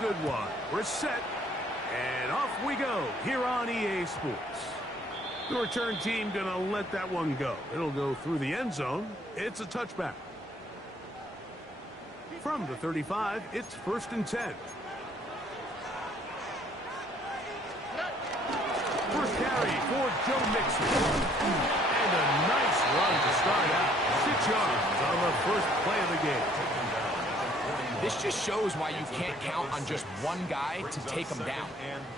good one. We're set, and off we go here on EA Sports. The return team going to let that one go. It'll go through the end zone. It's a touchback. From the 35, it's 1st and 10. First carry for Joe Mixon. And a nice run to start out. 6 yards on the first play of the game. This just shows why you can't count on just one guy to take him down.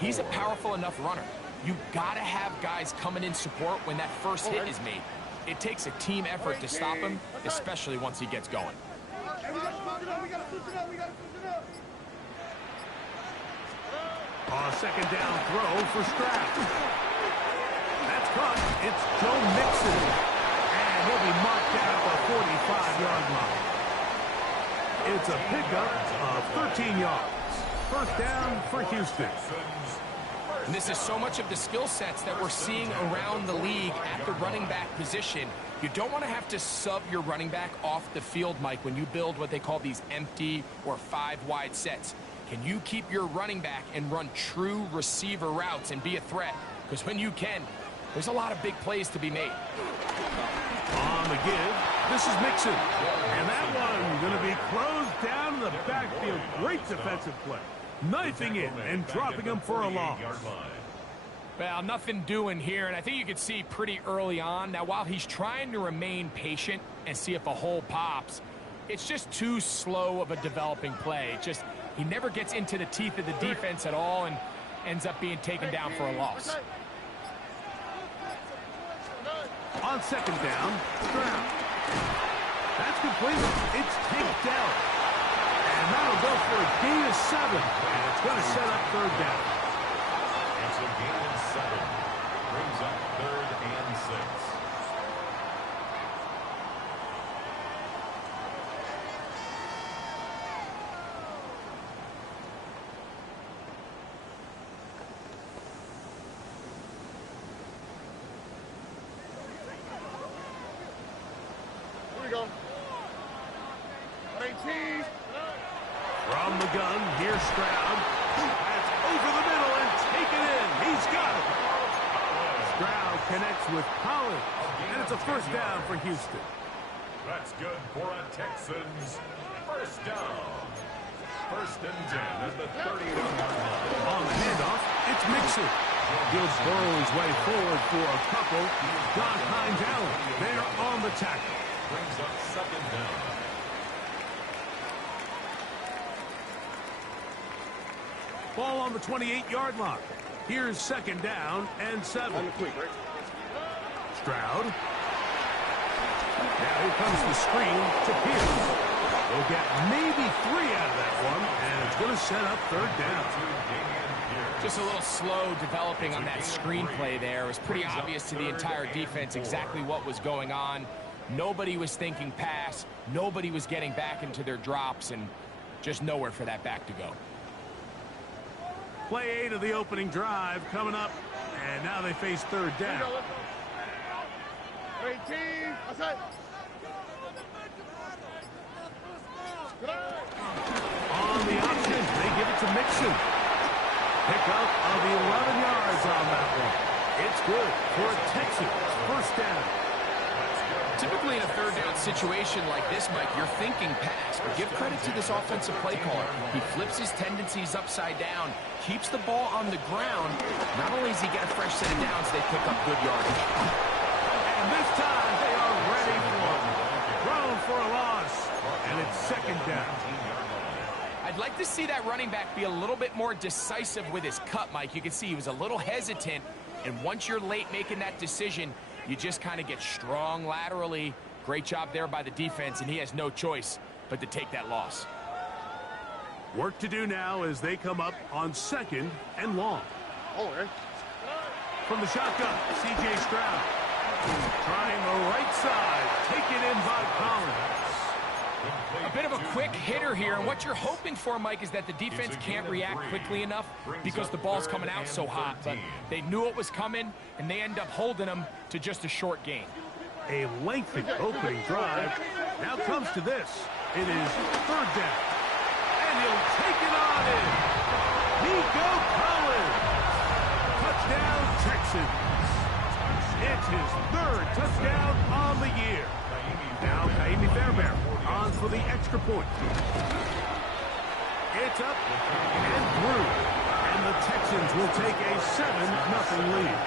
He's a powerful enough runner. You've got to have guys coming in support when that first hit is made. It takes a team effort to stop him, especially once he gets going. On second down throw for Stroud. That's caught. It's Joe Mixon. And he'll be marked down at the 45-yard line. It's a pickup of 13 yards. First down for Houston. And this is so much of the skill sets that we're seeing around the league at the running back position. You don't want to have to sub your running back off the field, Mike, when you build what they call these empty or 5-wide sets. Can you keep your running back and run true receiver routes and be a threat? Because when you can, there's a lot of big plays to be made. On the give, this is Mixon. And that one going to be closed down in the backfield. Great defensive play. Knifing in and dropping him for a loss. Well, nothing doing here, and I think you can see pretty early on. Now, while he's trying to remain patient and see if a hole pops, it's just too slow of a developing play. He never gets into the teeth of the defense at all and ends up being taken down for a loss. On second down, Stroud. That's completed. It's taped out. And that'll go for a gain of 7. And it's going to set up third down. It's a gain of 7. Brings up 3rd and 6. Here we go. 18. From the gun, here's Stroud. That's over the middle and taken in. He's got it. Stroud connects with Pollard. And it's a first down for Houston. That's good for a Texans first down. 1st and 10 at the 31-yard line. On the handoff, it's Mixon. He'll burrow his way forward for a couple. John Hines Allen there on the tackle. Brings up 2nd down. Ball on the 28-yard line. Here's 2nd down and 7. Stroud. Now here comes the screen to Pierce. They'll get maybe 3 out of that one, and it's going to set up 3rd down. Just a little slow developing on that screenplay there. It was pretty obvious to the entire defense exactly what was going on. Nobody was thinking pass. Nobody was getting back into their drops, and just nowhere for that back to go. Play 8 of the opening drive coming up, and now they face 3rd down. 18. Outside. On the option, they give it to Mixon. Pickup of 11 yards on that one. It's good for a Texans first down. Typically in a 3rd down situation like this, Mike, you're thinking pass. But give credit to this offensive play caller. He flips his tendencies upside down, keeps the ball on the ground. Not only does he get a fresh set of downs, they pick up good yardage. And this time they are ready for him. Thrown for a loss. And it's 2nd down. I'd like to see that running back be a little bit more decisive with his cut, Mike. You can see he was a little hesitant. And once you're late making that decision, you just kind of get strong laterally. Great job there by the defense, and he has no choice but to take that loss. Work to do now as they come up on 2nd and long. From the shotgun, C.J. Stroud. Trying the right side. Taken in by Collins. A bit of a quick hitter here, and what you're hoping for, Mike, is that the defense can't react quickly enough because the ball's coming out so hot. But they knew it was coming, and they end up holding them to just a short gain. A lengthy opening drive. Now comes to this. It is 3rd down. And he'll take it on in. It's up and through. And the Texans will take a 7-0 lead.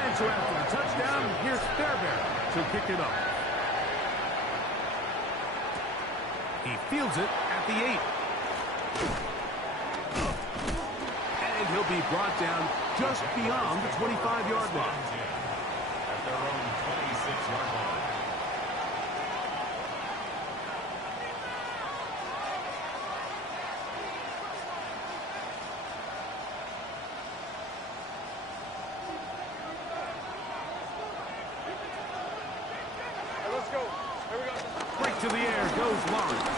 And so after the touchdown, here's Fairbairn to kick it up. He fields it at the 8. And he'll be brought down just beyond the 25-yard line. At their own 26-yard line. Let's go. Here we go. Right to the air goes Lawrence.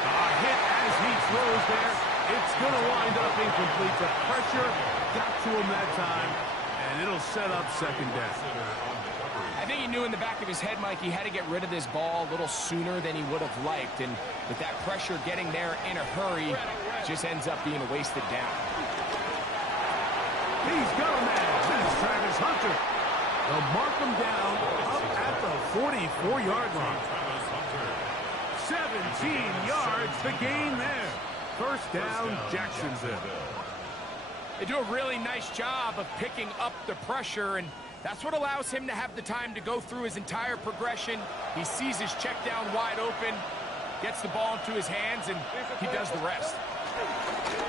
A hit as he throws there. It's going to wind up incomplete. The pressure got to him that time, and it'll set up second down. I think he knew in the back of his head, Mike, he had to get rid of this ball a little sooner than he would have liked. And with that pressure getting there in a hurry, just ends up being a wasted down. He's got a man. That's Travis Hunter. They'll mark him down up at the 44-yard line. 17 yards to gain there. First down, Jacksonville. They do a really nice job of picking up the pressure, and that's what allows him to have the time to go through his entire progression. He sees his check down wide open, gets the ball into his hands, and he does the rest.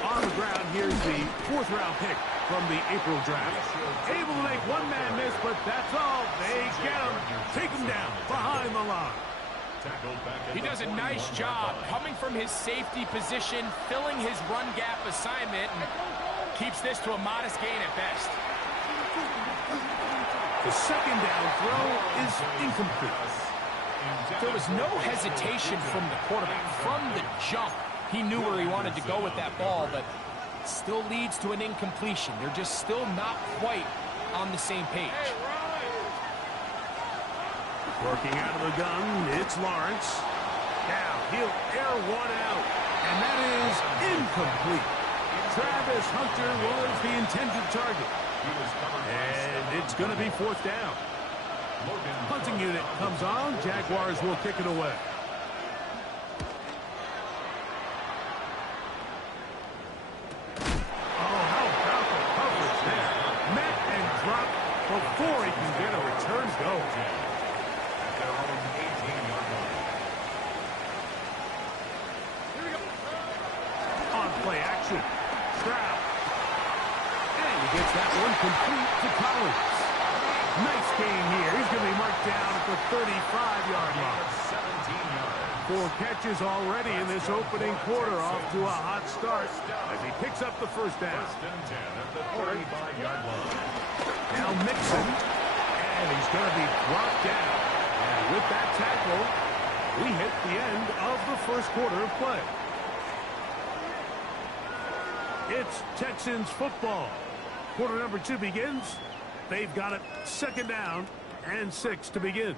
On the ground, here's the 4th-round pick from the April draft. Able to make one man miss, but that's all. They get him, take him down behind the line. He does a nice job coming from his safety position, filling his run gap assignment, and keeps this to a modest gain at best. The second down throw is incomplete. There was no hesitation from the quarterback. From the jump, he knew where he wanted to go with that ball, but it still leads to an incompletion. They're just still not quite on the same page. Working out of the gun, it's Lawrence. Now he'll air one out, and that is incomplete. Travis Hunter was the intended target. And it's going to be 4th down. Punting unit comes on. Jaguars will kick it away. Oh, how about the coverage there? Met and dropped before he can get a return go. On play action. Stroud. And he gets that one complete to Collins. Nice gain here. He's going to be marked down at the 35-yard line. 4 catches already in this opening quarter, off to a hot start as he picks up the first down. Now Mixon, and he's going to be brought down. And with that tackle, we hit the end of the first quarter of play. It's Texans football. Quarter number 2 begins. They've got it 2nd down and 6 to begin.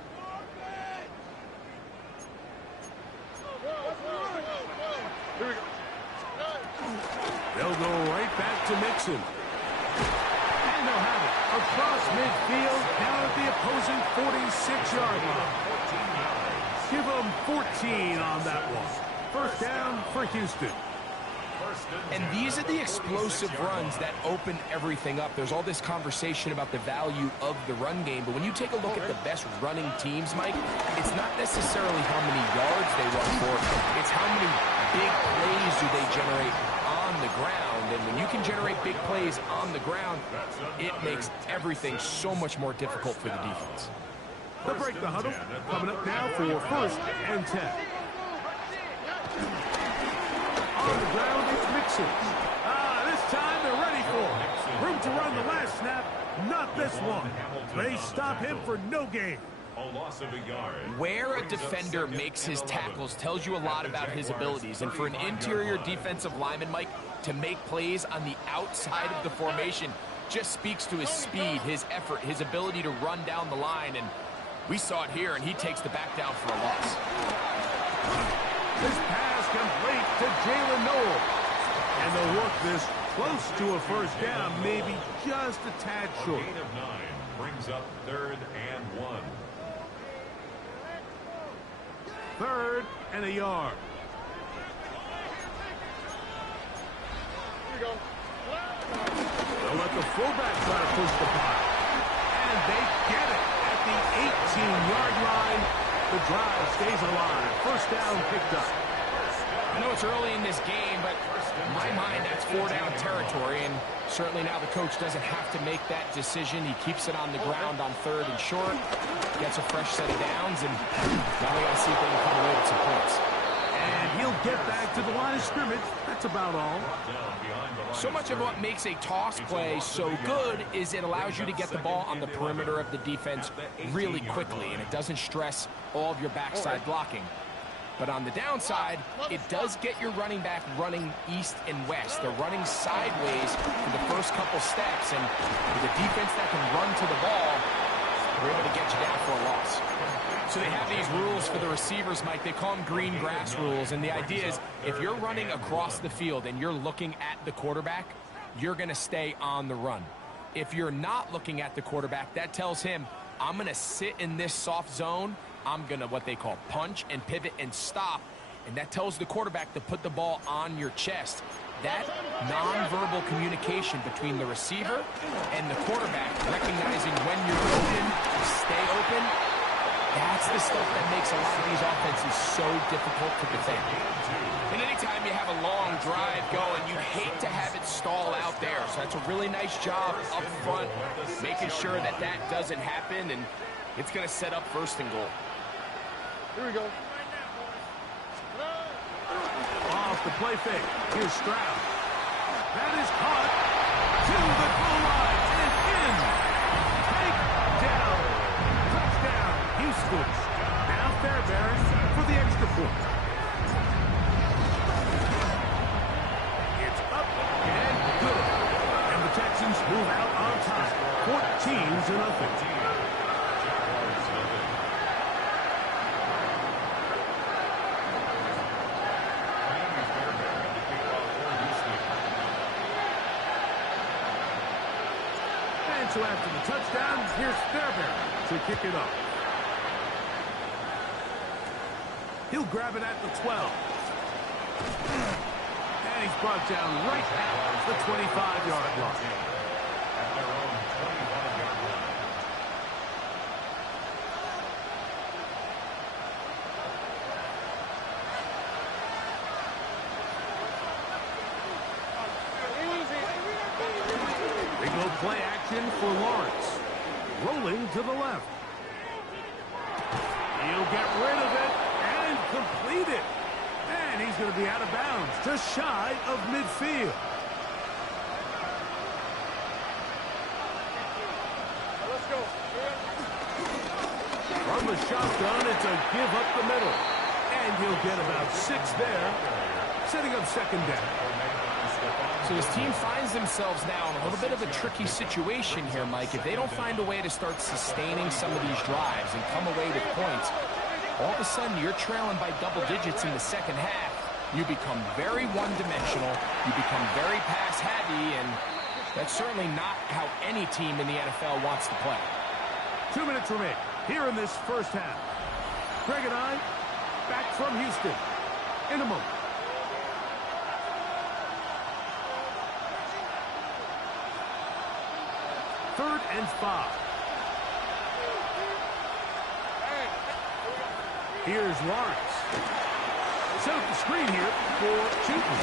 They'll go right back to Mixon. And they'll have it across midfield down at the opposing 46-yard line. Give them 14 on that one. First down for Houston. And these are the explosive runs that open everything up. There's all this conversation about the value of the run game, but when you take a look at the best running teams, Mike, it's not necessarily how many yards they run for, it's how many big plays do they generate on the ground. And when you can generate big plays on the ground, it makes everything so much more difficult for the defense. They'll break the huddle. Coming up now for 1st and 10. On the ground, it's Mixon. This time they're ready for it. Room to run the last snap, not this one. They stop him for no gain. A loss of a yard. Where a defender makes his tackles tells you a lot about his abilities. And for an interior defensive lineman, Mike, to make plays on the outside of the formation just speaks to his speed, his effort, his ability to run down the line. And we saw it here, and he takes the back down for a loss. This pass complete to Jalen Noel. And they'll work this Close to a first down, maybe just a tad short. A gain of 9 brings up 3rd and 1. 3rd and a yard. Here we go. They'll let the fullback try to push the punt. And they get it at the 18-yard line. The drive stays alive. First down picked up. I know it's early in this game, but in my mind, that's 4-down territory, and certainly now the coach doesn't have to make that decision. He keeps it on the ground on 3rd and short, gets a fresh set of downs, and now they got to see if they can come away with some points. And he'll get back to the line of scrimmage. That's about all. So much of what makes a toss play so good is it allows you to get the ball on the perimeter of the defense really quickly, and it doesn't stress all of your backside blocking. But on the downside, it does get your running back running east and west. They're running sideways for the first couple steps, and with a defense that can run to the ball, they're able to get you down for a loss. So they have these rules for the receivers, Mike. They call them green grass rules, and the idea is if you're running across the field and you're looking at the quarterback, you're going to stay on the run. If you're not looking at the quarterback, that tells him, I'm going to sit in this soft zone. I'm going to what they call punch and pivot and stop, and that tells the quarterback to put the ball on your chest. That nonverbal communication between the receiver and the quarterback, recognizing when you're open, stay open, that's the stuff that makes a lot of these offenses so difficult to defend. And anytime you have a long drive going, you hate to have it stall out there. So that's a really nice job up front, making sure that that doesn't happen, and it's going to set up 1st and goal. Here we go. Off the play fake. Here's Stroud. That is caught to the goal line and in. Take down. Touchdown, Houston. Now Fairbairn for the extra point. It's up and good. And the Texans move out on top. 14-0. So after the touchdown, here's Fairbairn to kick it off. He'll grab it at the 12. And he's brought down right at the 25-yard line. At their own 25-yard line. They go play action for Lawrence. Rolling to the left. He'll get rid of it and complete it. And he's going to be out of bounds, just shy of midfield. Let's go. From the shotgun, it's a give up the middle. And he'll get about 6 there, setting up 2nd down. So his team finds themselves now in a little bit of a tricky situation here, Mike. If they don't find a way to start sustaining some of these drives and come away with points, all of a sudden you're trailing by double digits in the 2nd half. You become very one-dimensional. You become very pass-heavy, and that's certainly not how any team in the NFL wants to play. 2 minutes remain here in this first half. Greg and I back from Houston in a moment. Third and 5. Here's Lawrence. Set up the screen here for Chutin.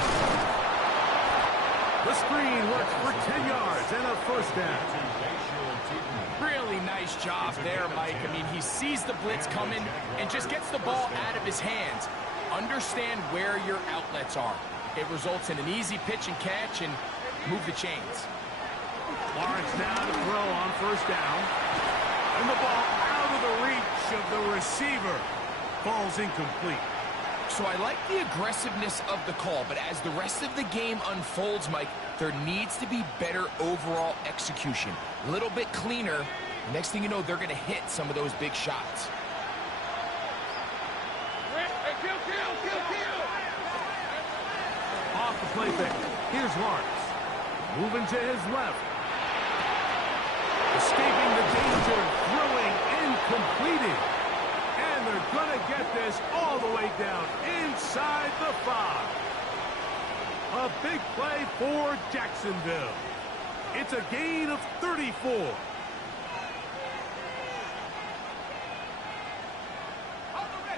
The screen works for 10 yards and a first down. Really nice job there, Mike. I mean, he sees the blitz coming and just gets the ball out of his hands. Understand where your outlets are. It results in an easy pitch and catch and move the chains. Lawrence now to throw on first down. And the ball out of the reach of the receiver. Ball's incomplete. So I like the aggressiveness of the call, but as the rest of the game unfolds, Mike, there needs to be better overall execution. A little bit cleaner. Next thing you know, they're going to hit some of those big shots. Off the play fake. Here's Lawrence. Moving to his left. Escaping the danger. Throwing and completed. And they're going to get this all the way down inside the 5. A big play for Jacksonville. It's a gain of 34.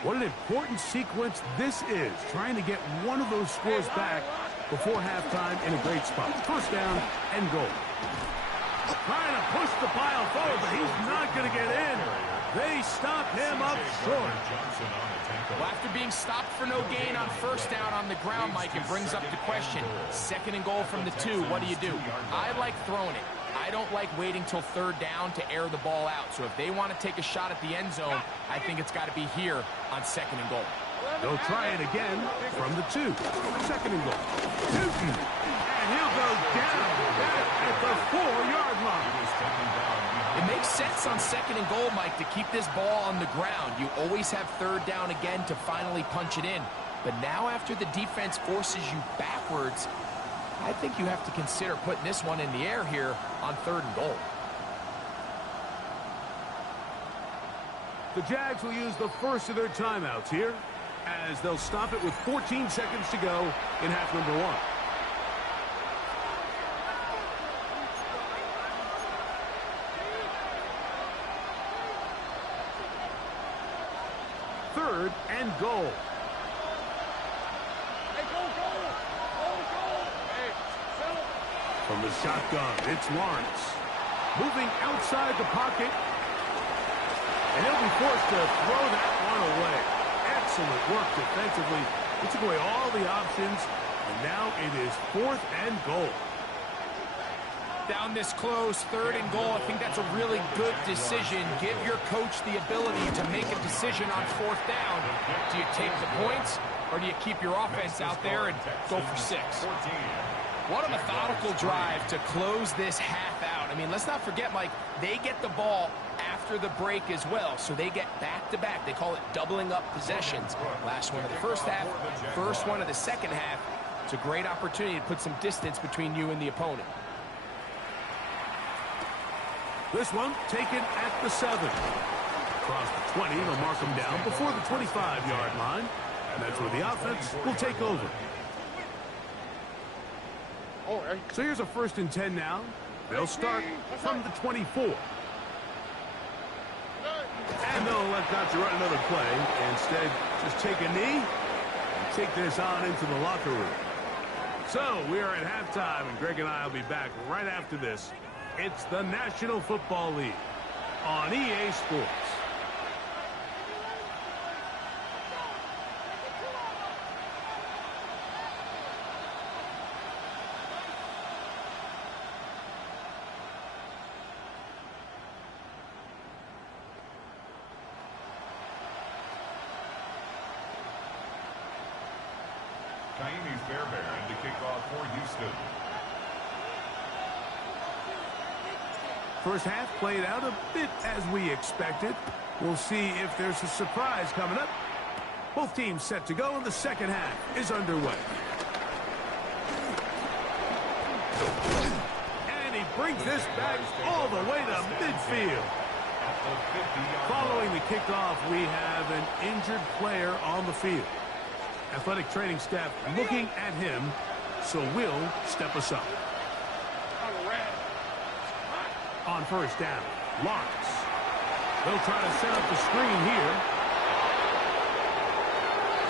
What an important sequence this is, trying to get one of those scores back before halftime in a great spot. First down and goal. Trying to push the pile forward, but he's not going to get in. They stop him up short. Well, after being stopped for no gain on first down on the ground, Mike, it brings up the question. Second and goal from the 2, what do? I like throwing it. I don't like waiting till third down to air the ball out. So if they want to take a shot at the end zone, I think it's got to be here on second and goal. They'll try it again from the 2. Second and goal. Newton. And he'll go down back at the 4-yard line. It makes sense on second and goal, Mike, to keep this ball on the ground. You always have third down again to finally punch it in. But now after the defense forces you backwards, I think you have to consider putting this one in the air here on third and goal. The Jags will use the first of their timeouts here, as they'll stop it with 14 seconds to go in half number 1. Third and goal. Hey, go! Hey, settle. From the shotgun, it's Lawrence. Moving outside the pocket. And he'll be forced to throw that one away. Excellent work defensively. He took away all the options. And now it is 4th and goal. Down this close, third and goal. I think that's a really good decision. Give your coach the ability to make a decision on fourth down. Do you take the points, or do you keep your offense out there and go for 6? What a methodical drive to close this half out. I mean, let's not forget, Mike, they get the ball after the break as well, so they get back-to-back. They call it doubling up possessions. Last one of the first half, first one of the second half. It's a great opportunity to put some distance between you and the opponent. This one taken at the 7. Across the 20, they'll mark them down before the 25-yard line. And that's where the offense will take over. So here's a 1st and 10 now. They'll start from the 24. And they'll let Dr. run another play. Instead, just take a knee and take this on into the locker room. So we are at halftime, and Greg and I will be back right after this. It's the National Football League on EA Sports. Kaimi Fairbairn to kick off for Houston. First half played out a bit as we expected. We'll see if there's a surprise coming up. Both teams set to go, and the second half is underway. And he brings this back all the way to midfield. Following the kickoff, we have an injured player on the field. Athletic training staff looking at him, so will step aside. On first down, Lawrence. They'll try to set up the screen here.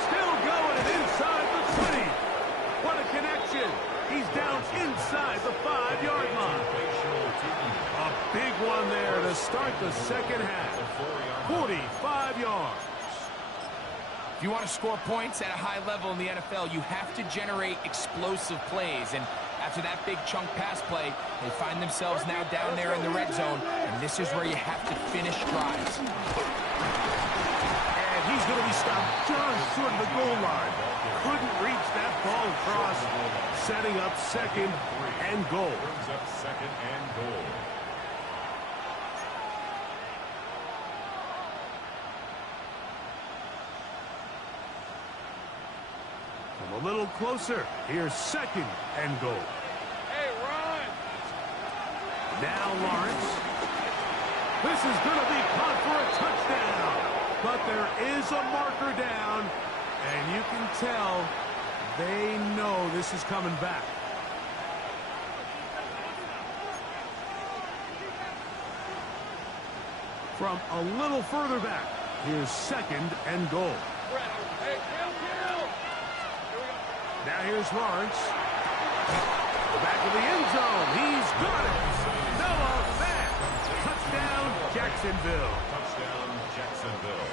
Still going inside the 20. What a connection. He's down inside the 5-yard line. A big one there to start the second half. 45 yards. If you want to score points at a high level in the NFL, you have to generate explosive plays. And after that big chunk pass play, they find themselves now down there in the red zone, and this is where you have to finish drives. And he's going to be stopped just short of the goal line. Couldn't reach that ball across, setting up second and goal. Brings up second and goal. Come a little closer. Here's second and goal. Hey, Ron! Now Lawrence. This is going to be caught for a touchdown. But there is a marker down, and you can tell they know this is coming back. From a little further back, here's 2nd and goal. Hey, kill! Now here's Lawrence. Back of the end zone. He's got it. Noah back. Touchdown, Jacksonville. Touchdown, Jacksonville.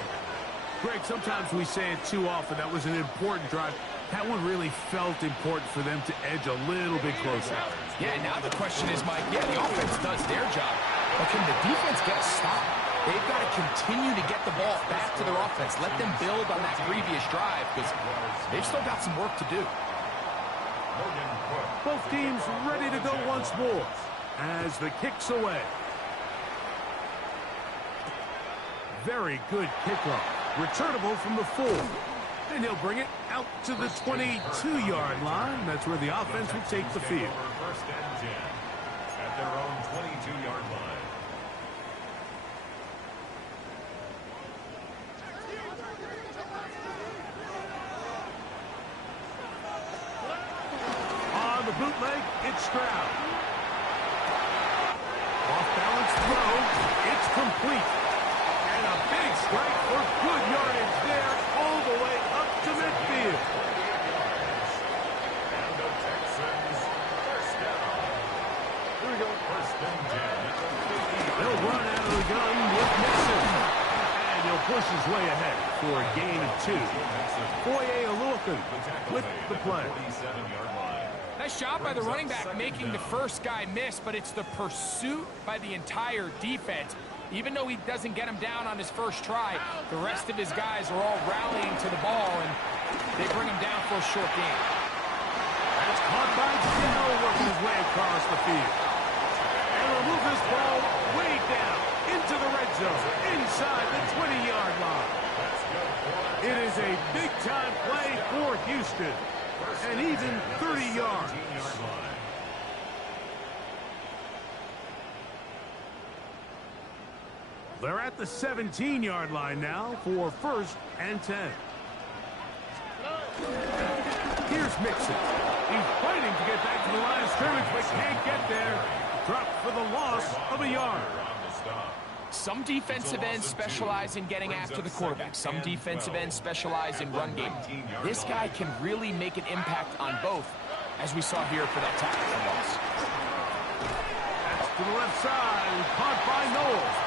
Greg, sometimes we say it too often. That was an important drive. That one really felt important for them to edge a little bit closer. Yeah, now the question is, Mike, yeah, the offense does their job, but can the defense get a stop? They've got to continue to get the ball back to their offense. Let them build on that previous drive because they've still got some work to do. Both teams ready to go once more as the kick's away. Very good kickoff. Returnable from the 4. And he'll bring it out to the 22-yard line. That's where the offense will take the field. First and 10 at their own 22-yard line. On the bootleg, it's Stroud. Off-balance throw. It's complete. And a big strike for good yardage there all the way up to midfield. And the Texans, first down. Here we go. First and 10 at the 50. They'll run out of the gun with Mixon. And he'll push his way ahead for a gain of 2. Foye Olufin with the play. 47-yard line. Nice job by the running back making the first guy miss, but it's the pursuit by the entire defense. Even though he doesn't get him down on his first try, the rest of his guys are all rallying to the ball, and they bring him down for a short gain. That's caught by Dell working his way across the field. And he'll move this ball way down into the red zone, inside the 20-yard line. It is a big-time play for Houston, and even 30 yards. They're at the 17-yard line now for 1st and 10. Here's Mixon. He's fighting to get back to the line of scrimmage, but can't get there. Dropped for the loss of a yard. Some defensive ends specialize in getting after the quarterback. Some defensive ends specialize in run game. This guy can really make an impact on both, as we saw here for that tackle for loss. That's to the left side, caught by Knowles.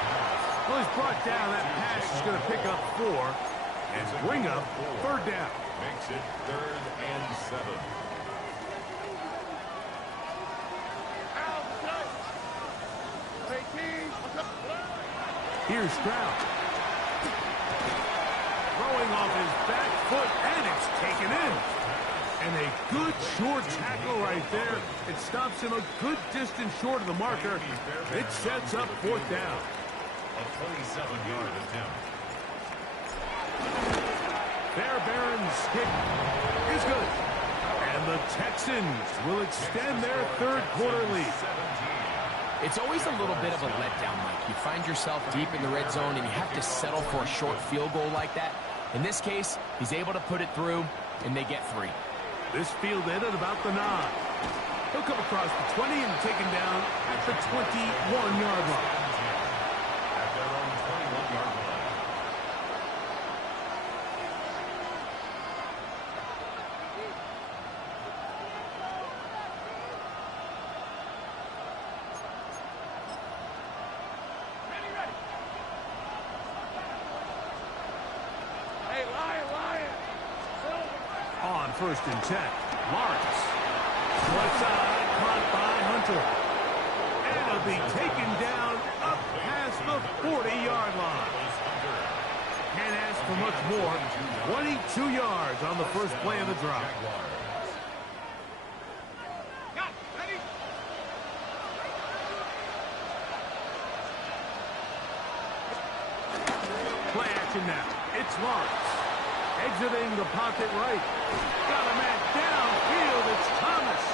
Well, he's brought down. That pass is going to pick up 4 and bring up 3rd down. Makes it 3rd and 7. Here's Stroud. Throwing off his back foot, and it's taken in. And a good short tackle right there. It stops him a good distance short of the marker. It sets up 4th down. A 27-yard attempt. Fairbairn's kick is good. And the Texans will extend their 3rd quarter lead. It's always a little bit of a letdown, Mike. You find yourself deep in the red zone, and you have to settle for a short field goal like that. In this case, he's able to put it through, and they get 3. This field end at about the 9. He'll come across the 20 and taken down at the 21-yard line. At their own 21-yard line. Hey, Lion! On 1st and 10, Lawrence. Left side, caught by Hunter. And it'll be taken down up past the 40-yard line. Can't ask for much more. 22 yards on the first play of the drive. Play action now. It's Lawrence. Exiting the pocket right. Got a man downfield. It's Thomas.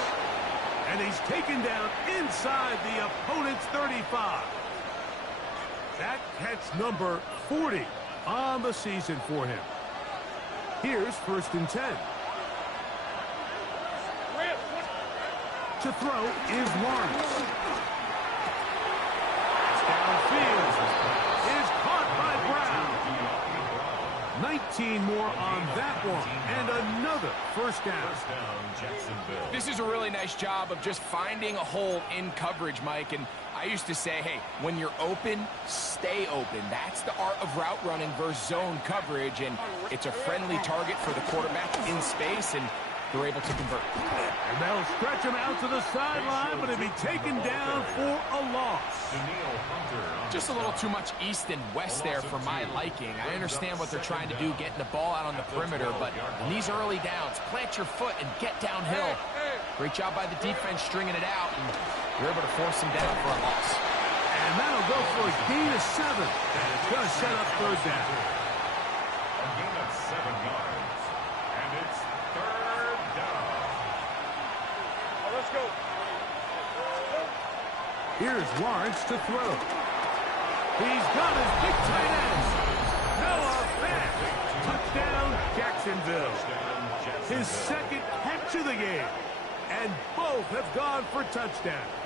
And he's taken down inside the opponent's 35. That catch number 40 on the season for him. Here's 1st and 10. To throw is Lawrence. It's downfield. Is caught by Brown. 19 more on that one. And another first down. This is a really nice job of just finding a hole in coverage, Mike. And I used to say, hey, when you're open, stay open. That's the art of route running versus zone coverage. And it's a friendly target for the quarterback in space. And they're able to convert. And they'll stretch him out to the sideline, but he'll be taken down for a loss. Just a little too much east and west there for my liking. I understand what they're trying to do, getting the ball out on the perimeter, but in these early downs, plant your foot and get downhill. Great job by the defense stringing it out, and you're able to force them down for a loss. And that'll go for a gain of 7. And it's going to set up 3rd down. A gain of 7 yards. And it's 3rd down. Let's go. Here's Lawrence to throw. He's got his big tight end. Noah Fant. Touchdown, Jacksonville. His 2nd catch of the game. And both have gone for touchdowns.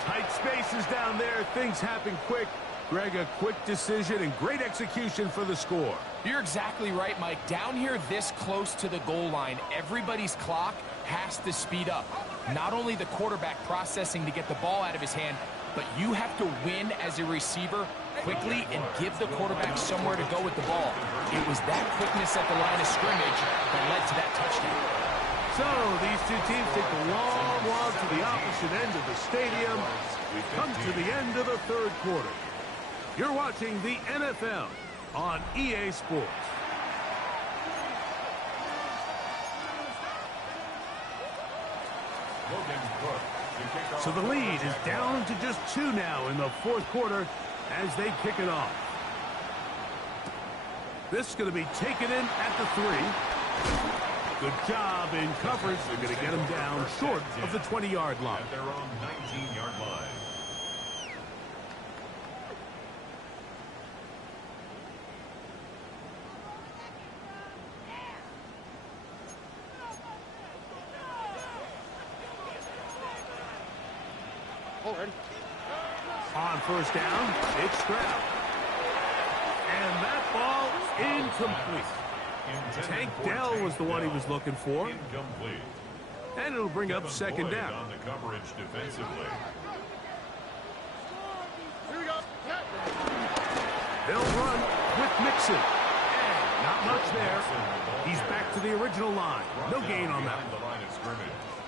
Tight spaces down there. Things happen quick. Greg, a quick decision and great execution for the score. You're exactly right, Mike. Down here this close to the goal line, everybody's clock has to speed up. Not only the quarterback processing to get the ball out of his hand, but you have to win as a receiver quickly and give the quarterback somewhere to go with the ball. It was that quickness at the line of scrimmage that led to that touchdown. So these two teams take the long walk to the opposite end of the stadium. We've come to the end of the 3rd quarter. You're watching the NFL on EA Sports. So the lead is down to just 2 now in the 4th quarter as they kick it off. This is going to be taken in at the 3. Good job in coverage. They're going to get him down short of the 20-yard line. At their own 19-yard line. On 1st down, it's Stroud. And that ball incomplete. Tank Dell was the one he was looking for. Incomplete. And it'll bring up 2nd down. On the coverage defensively. They'll run with Mixon. And not much there. He's back to the original line. No gain on that one.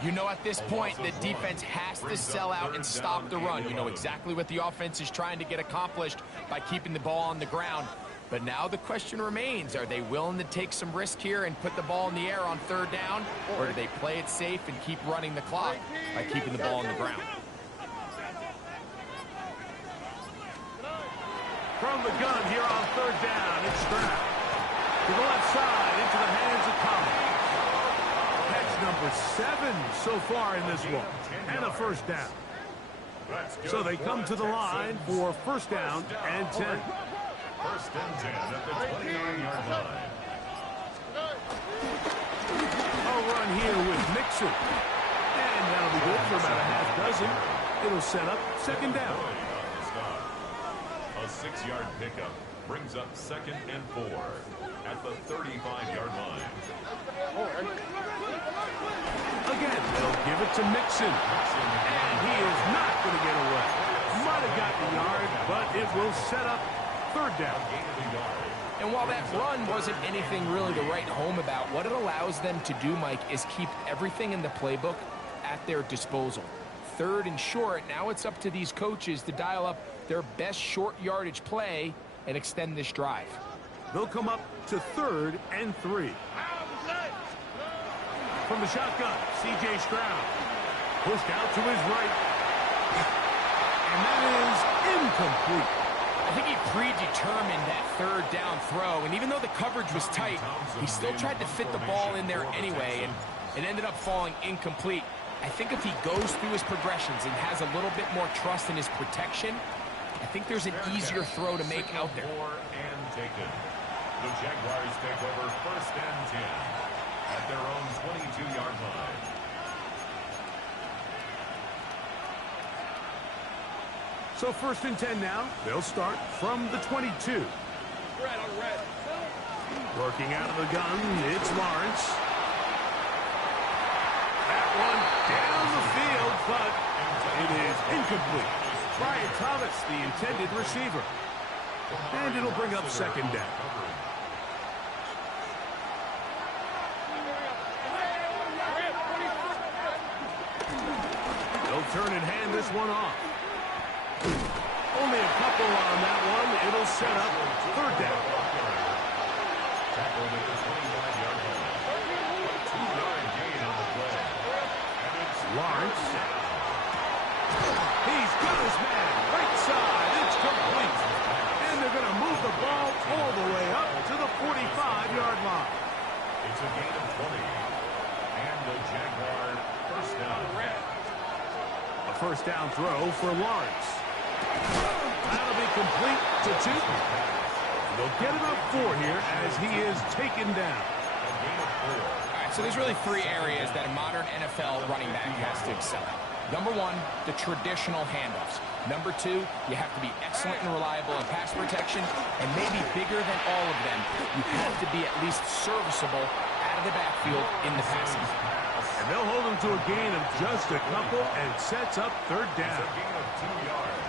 You know, at this point, the defense has to sell out and stop the run. You know exactly what the offense is trying to get accomplished by keeping the ball on the ground. But now the question remains, are they willing to take some risk here and put the ball in the air on 3rd down? Or do they play it safe and keep running the clock by keeping the ball on the ground? From the gun here on 3rd down, it's Stroud. To the left side, into the hands of Collins. Catch number 7 so far in this one. And a 1st down. So they come to the line for 1st down and 10. 1st and 10 at the 29-yard line. A run here with Mixon. And that'll be good for about a half dozen. It'll set up 2nd down. A 6-yard pickup brings up 2nd and 4 at the 35-yard line. Again, they'll give it to Mixon. And he is not going to get away. Might have gotten a yard, but it will set up 3rd down. And while that run wasn't anything really to write home about, what it allows them to do, Mike, is keep everything in the playbook at their disposal. 3rd and short, now it's up to these coaches to dial up their best short yardage play and extend this drive. They'll come up to 3rd and 3. From the shotgun, C.J. Stroud. Pushed out to his right. And that is incomplete. I think he predetermined that 3rd down throw, and even though the coverage was tight, he still tried to fit the ball in there anyway, and It ended up falling incomplete. I think if he goes through his progressions and has a little bit more trust in his protection, I think there's an easier throw to make out there. And taken. The Jaguars take over 1st and 10 at their own 22-yard line. So 1st and 10 now. They'll start from the 22. Red on red. Working out of the gun, it's Lawrence. That one down the field, but it is incomplete. Brian Thomas, the intended receiver. And it'll bring up 2nd down. They'll turn and hand this one off. Only a couple on that one. It'll set up 3rd down. Tackle at the 25-yard line. 2-yard gain on the play. And it's Lawrence. He's got his man. Right side. It's complete. And they're going to move the ball all the way up to the 45-yard line. It's a gain of 20. And the Jaguar 1st down. A 1st down throw for Lawrence. That'll be complete to Tootin. They'll get about 4 here as he is taken down. All right, so there's really 3 areas that a modern NFL running back has to excel at. Number 1, the traditional handoffs. Number 2, you have to be excellent and reliable in pass protection, and maybe bigger than all of them, you have to be at least serviceable out of the backfield in the passing. And they'll hold him to a gain of just a couple and sets up 3rd down. It's a gain of 2 yards.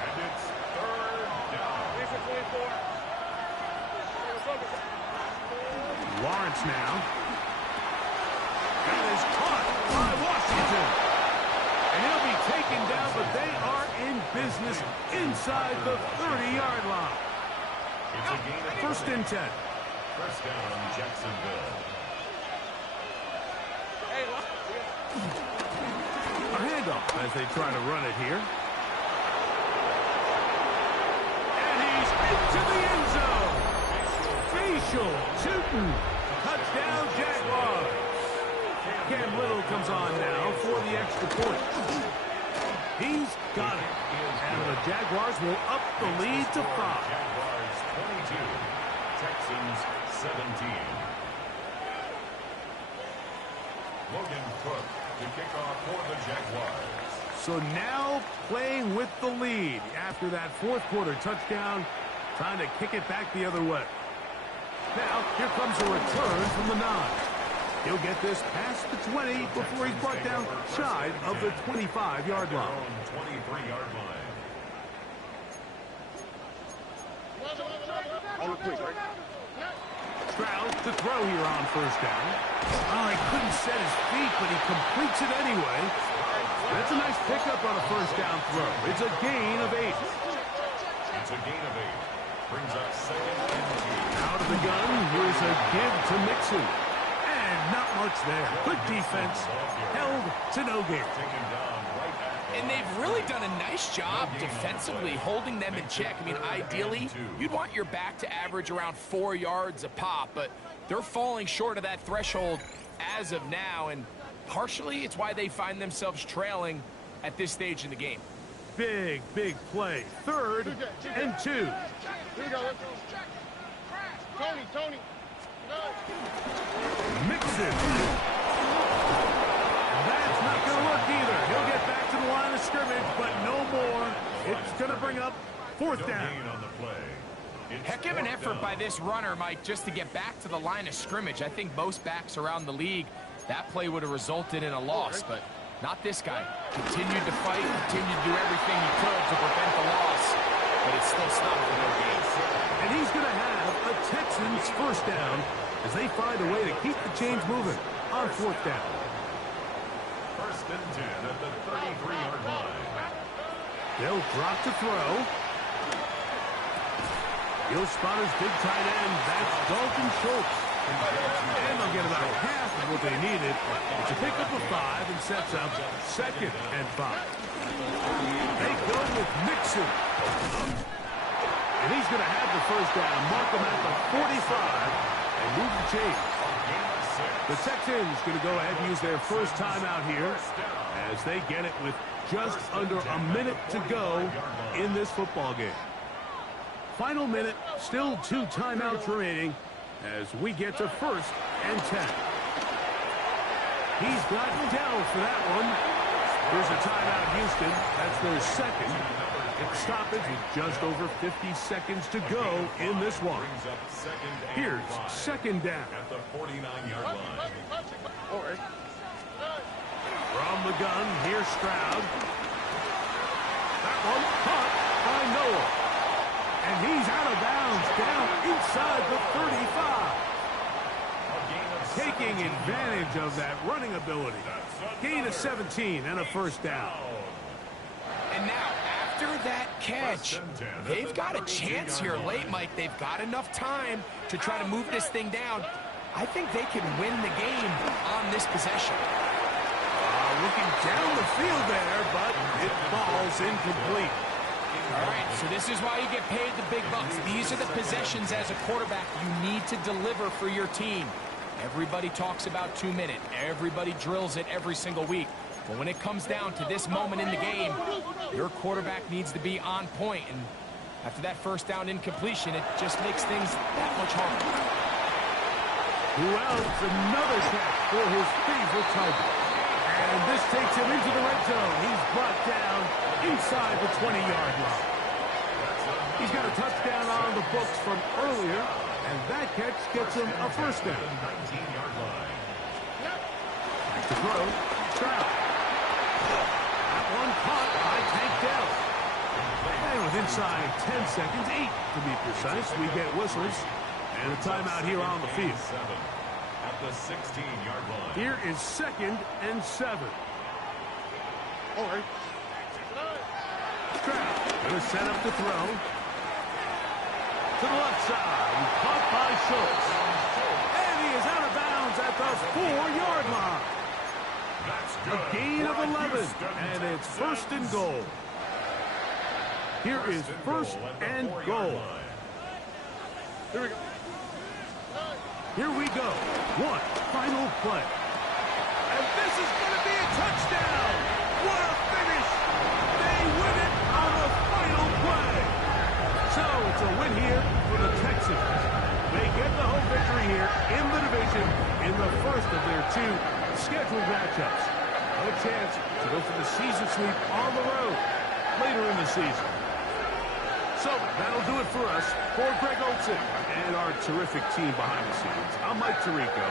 And it's 3rd down. 24. Lawrence now. That is caught by Washington. And he'll be taken down, but they are in business inside the 30-yard line. It's a gain of 1st and 10. 1st down, Jacksonville. A handoff as they try to run it here. And he's into the end zone. Facial, Tootin. Touchdown, Jaguars. Cam Little comes on now for the extra point. He's got it. And the Jaguars will up the lead to 5. Jaguars 22, Texans 17. Logan Cook to kick off for the Jaguars. So now playing with the lead after that 4th quarter touchdown, trying to kick it back the other way. Now, here comes a return from the 9. He'll get this past the 20 before he's brought down shy of the 25-yard line. 23-yard line. Stroud to throw here on 1st down. Oh, he couldn't set his feet, but he completes it anyway. That's a nice pickup on a 1st down throw. It's a gain of 8. It's a gain of 8. Brings up 2nd and 10. Out of the gun, here's a give to Mixon. And not much there. Good defense. Held to no gain. Taken down right at And they've really done a nice job defensively holding them in check. I mean, ideally, you'd want your back to average around 4 yards a pop, but they're falling short of that threshold as of now, and partially it's why they find themselves trailing at this stage in the game. Big, big play. 3rd and 2. Here we go. Let's go. Tony. Mixon. That's not going to work either. He'll get back to the line of scrimmage, but no more. It's going to bring up 4th down. on the play. Heck of an effort by this runner, Mike, just to get back to the line of scrimmage. I think most backs around the league, that play would have resulted in a loss, but not this guy. Continued to fight, continued to do everything he could to prevent the loss, but it's still stopped for no gain. And he's going to have a Texans 1st down as they find a way to keep the chains moving on 4th down. 1st and 10 at the 33-yard line. They'll drop to throw. He'll spot his big tight end. That's Dalton Schultz. And they'll get about half of what they needed. It's a pickup of 5 and sets up 2nd and 5. They go with Mixon. And he's going to have the 1st down. Mark him at the 45 and move the chains. The Texans going to go ahead and use their first timeout here as they get it with just under a minute to go in this football game. Final minute, still 2 timeouts remaining as we get to 1st and 10. He's got Dell for that one. Here's a timeout, Houston. That's their second. Stoppage with just over 50 seconds to go in this one. Here's 2nd down. At the 49-yard line. From the gun, here's Stroud. That one caught by Noah. And he's out of bounds down inside the 35. Taking advantage of that running ability. Gain of 17 and a 1st down. And now, after that catch, they've got a chance here late, Mike. They've got enough time to try to move this thing down. I think they can win the game on this possession. Looking down the field there, but it falls incomplete. All right, so this is why you get paid the big bucks. These are the possessions as a quarterback you need to deliver for your team. Everybody talks about 2 minutes. Everybody drills it every single week. But when it comes down to this moment in the game, your quarterback needs to be on point. And after that 1st down incompletion, it just makes things that much harder. Wells, another catch for his favorite target. And this takes him into the red zone. He's brought down inside the 20-yard line. He's got a touchdown on the books from earlier, and that catch gets him a 1st down. 19-yard line. Back to throw. Stroud. That one caught by Tango. And with inside 10 seconds, 8 to be precise, we get whistles and a timeout here on the field. At the 16-yard line. Here is 2nd and 7. All right. Stroud going to set up the throw. To the left side. Caught by Schultz. And he is out of bounds at the 4-yard line. A gain of 11. And it's 1st and goal. Here is 1st and goal. Here we go. Here we go. One final play. And this is going to be a touchdown. What a finish. They win it on the final play. So it's a win here for the Texans. They get the home victory here in the division in the 1st of their 2 scheduled matchups. A chance to go for the season sweep on the road later in the season. So that'll do it for us. For Greg Olson and our terrific team behind the scenes, I'm Mike Tirico.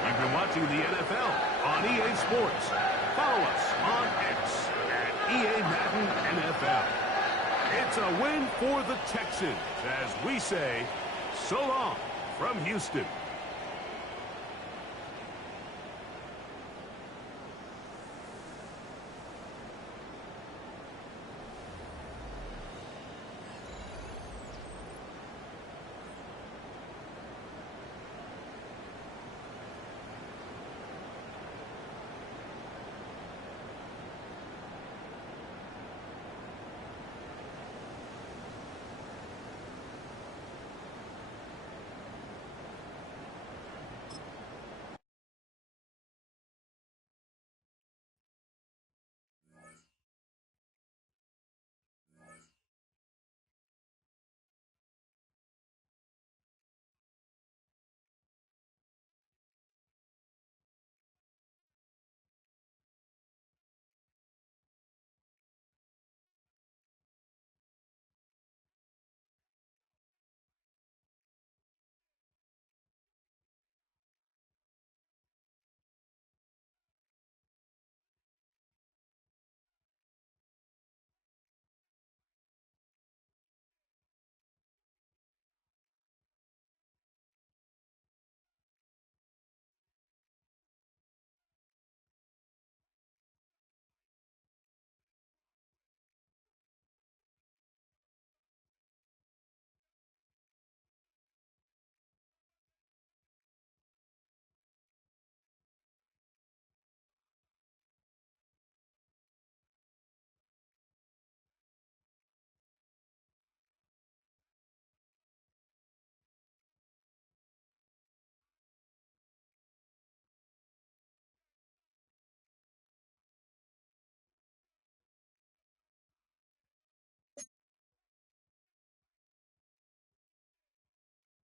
You've been watching the NFL on EA Sports. Follow us on X at EA Madden NFL. It's a win for the Texans as we say so long from Houston.